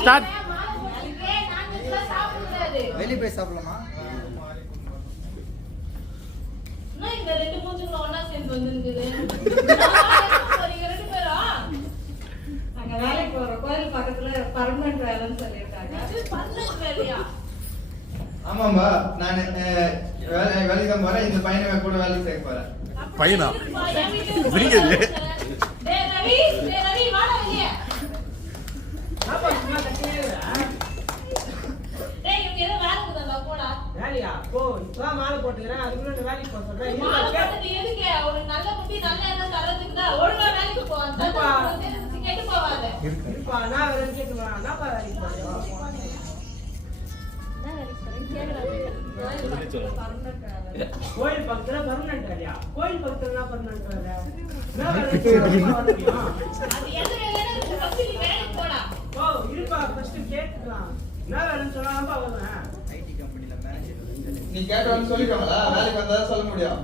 Start. வெளிய போய் சாப்பிடலாமா? நான் இந்த ரெண்டு மூஞ்சுல ஒண்ணா சேர்ந்து வந்திருக்குது. நீங்க ரெண்டு பேரும் அங்க வேலைக்கு போற கோயில் பக்கத்துல பர்மனன்ட் வேலைன்னு சொல்லிருக்காங்க. பர்மனன்ட் வேலையா? ஆமாம்பா, நான் வேலைக்கு தான் போறேன். இந்த பையனை கூட வேலைக்கு சேர்க்க போறேன். பையனா? விடுங்க. டேய் ரவி வாடா வெளிய. பாப்பா சும்மா கட்டினேடா. டேய் இவங்க ஏதோ வேலைக்கு வந்தா போடா. வேலையா? போ, இப்பதான் மாலை போட்டுக்கறேன். அதுக்குள்ள வேலைக்கு போக சொல்றேன். மாலை போட்டது எதுக்கு? ஒரு நல்ல முடி நல்ல எண்ணம் தரதுக்கு தான். ஒழுங்கா வேலைக்கு போ. அந்த கேட்டு போவாத. இருப்பா, நான் வேற கேட்டுவா. நான் வேலைக்கு போறேன். கோயில் பக்கத்துல பர்மனன்ட் வேலையா? கோயில் பக்கத்துல பர்மனன்ட் வேலை. நான் வேற அது எது வேலைன்னு ஃபர்ஸ்ட் நீ வேலைக்கு போடா. ஓ, இருப்பா, ஃபர்ஸ்ட் கேட்டுக்கலாம். நான் வேறன்னு சொல்லாம வருவேன். ஐடி கம்பெனில மேனேஜர். நீ கேட்டவன்னு சொல்லிடுவாங்களா? வேலைக்கு வந்தா சொல்ல முடியும்.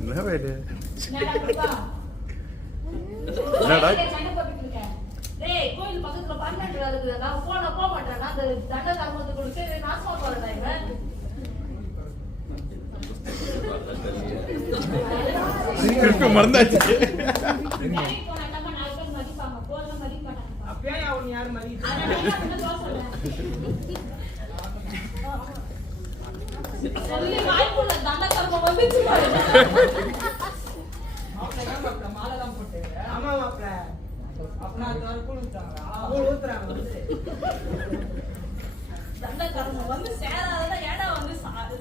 என்ன வேலை? என்னடா சண்டை போட்டுட்டு இருக்க? டேய் கோயில் பக்கத்துல பர்மனன்ட் வேலை இருக்குது. நான் போக மாட்டேன். நான் அந்த தண்ட கர்மத்தை கொடுத்து நாசமா போறேன் இவன். திருப்பி மறந்தாச்சு. வேலைக்கு போனாட்டமா நாலு பேர் மதிப்பாங்க. போறத மதிக்க மாட்டாங்க. அப்பயே அவன் யார் மாதிரி சொல்லி வாய்ப்புள்ள தண்ட கர்மம் வந்துச்சு பாரு. மாலைலாம் போட்டு ஆமா மாப்ள அப்பனா அது வர கூழ் ஊத்துறாங்க. கூழ் ஊத்துறாங்க வந்து தண்ட கர்மம் வந்து சேராதத ஏடா வந்து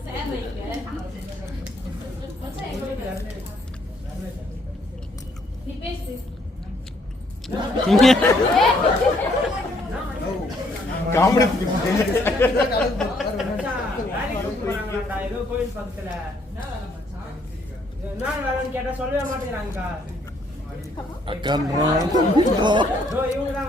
சேர்றீங்க. மச்சான் எங்களுக்கு நீ பேசு. காமெடி ஏதோ கோயில் பக்கத்துல என்ன வேலைன்னு கேட்டா சொல்லவே மாட்டேங்கிறாங்க. அக்கா இவங்க தான்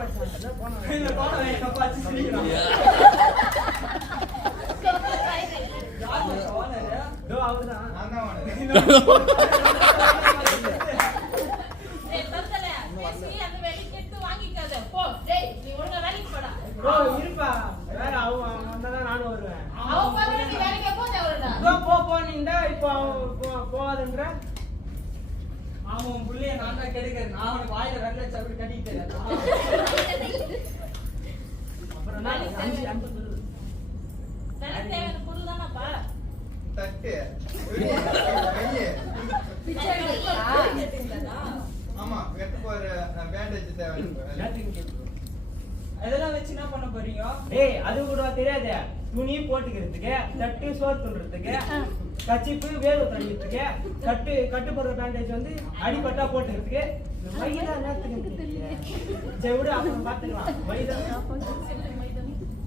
அவர்தான் இருப்பா வேற அவன் வந்தாதான் நானும் வருவேன். போனீண்டா இப்போ போவாதுன்ற அவன் புள்ளைய நான் தான் கெடுக்கிறேன். நான் அவனுக்கு வாயில வெள்ளை சப்படி கட்டிட்டேன். அப்புறம் தட்டு. ஆமா, வெட்ட போற பேண்டேஜ் தேவை. அதெல்லாம் வச்சு என்ன பண்ண போறீங்க? டேய் அது கூட தெரியாது. துணி போட்டுக்கிறதுக்கு, தட்டு சோறு துண்டுறதுக்கு, கச்சிப்பு வேறு தள்ளிறதுக்கு, கட்டு போடுற பேண்டேஜ் வந்து அடிபட்டா போட்டுக்கிறதுக்கு. வயிறா நேரத்துக்கு சரி விடு, அப்புறம் பாத்துக்கலாம்.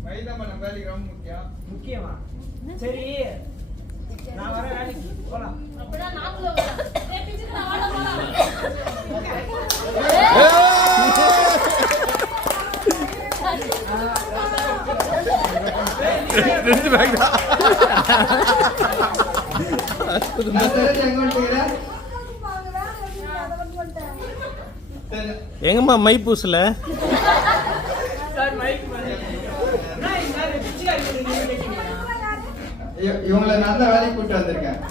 மைதா பண்ண வேலைக்கு ரொம்ப முக்கியமா? சரி நான் வர வேலைக்கு போலாம். அப்படிதான் நாங்களும் வரோம். டேய் பிச்சுக்கு நான் வாடா போலாம். ரெண்டு பேக் தான். எங்கம்மா மை பூசல? இவங்களை நான் தான் வேலைக்கு கூட்டு வந்திருக்கேன்.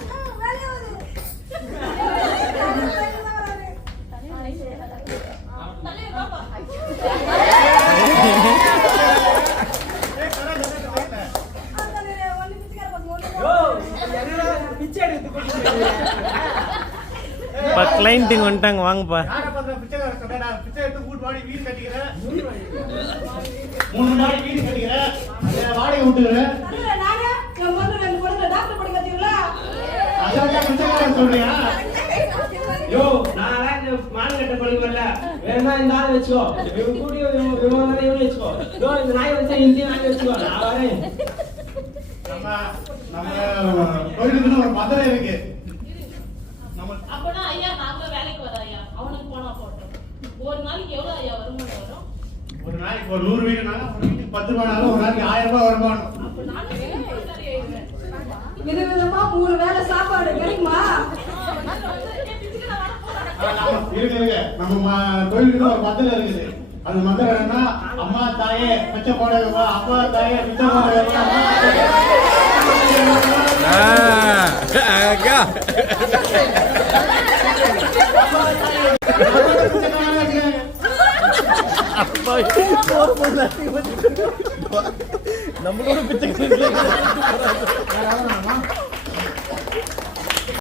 கிளைண்ட்டுங்க வந்துட்டாங்க, வாங்கப்பா. 3 மாடி வீடு கட்டிக்கிறேன், வாடகை விட்டுக்கிறேன். சொல்றியா? யோ நான் மான்கட்ட படிக்கல, வேணா இந்த ஆள் வச்சுக்கோ. இவன் கூடி இவன் வச்சுக்கோ. யோ இந்த நாய் வச்சா இந்த நாய் வச்சுக்கோ. நான் வரேன். நம்ம கோயிலுக்குன்னு ஒரு மதுரை இருக்கு. அப்பனா ஐயா நாங்களும் வேலைக்கு வர ஐயா. அவனுக்கு போனா போட்டோம். ஒரு நாளைக்கு எவ்வளவு ஐயா வருமானம் வரும்? ஒரு நாளைக்கு ஒரு 100 வீடுனால ஒரு வீட்டுக்கு 10 ரூபானாலும் ஒரு நாளைக்கு 1000 ரூபாய் வருமானம். அப்ப நானும் விதவிதமா 3 வேளை சாப்பாடு கிடைக்குமா? இருக்கு நம்ம கோயிலுக்கு ஒரு மந்திரம் இருக்குது. அந்த மந்திரம் என்னன்னா, அம்மா தாயே பச்சை போடவா, அப்பா தாயே பிச்சை போடவா. அக்கா நம்மளோட பிச்சை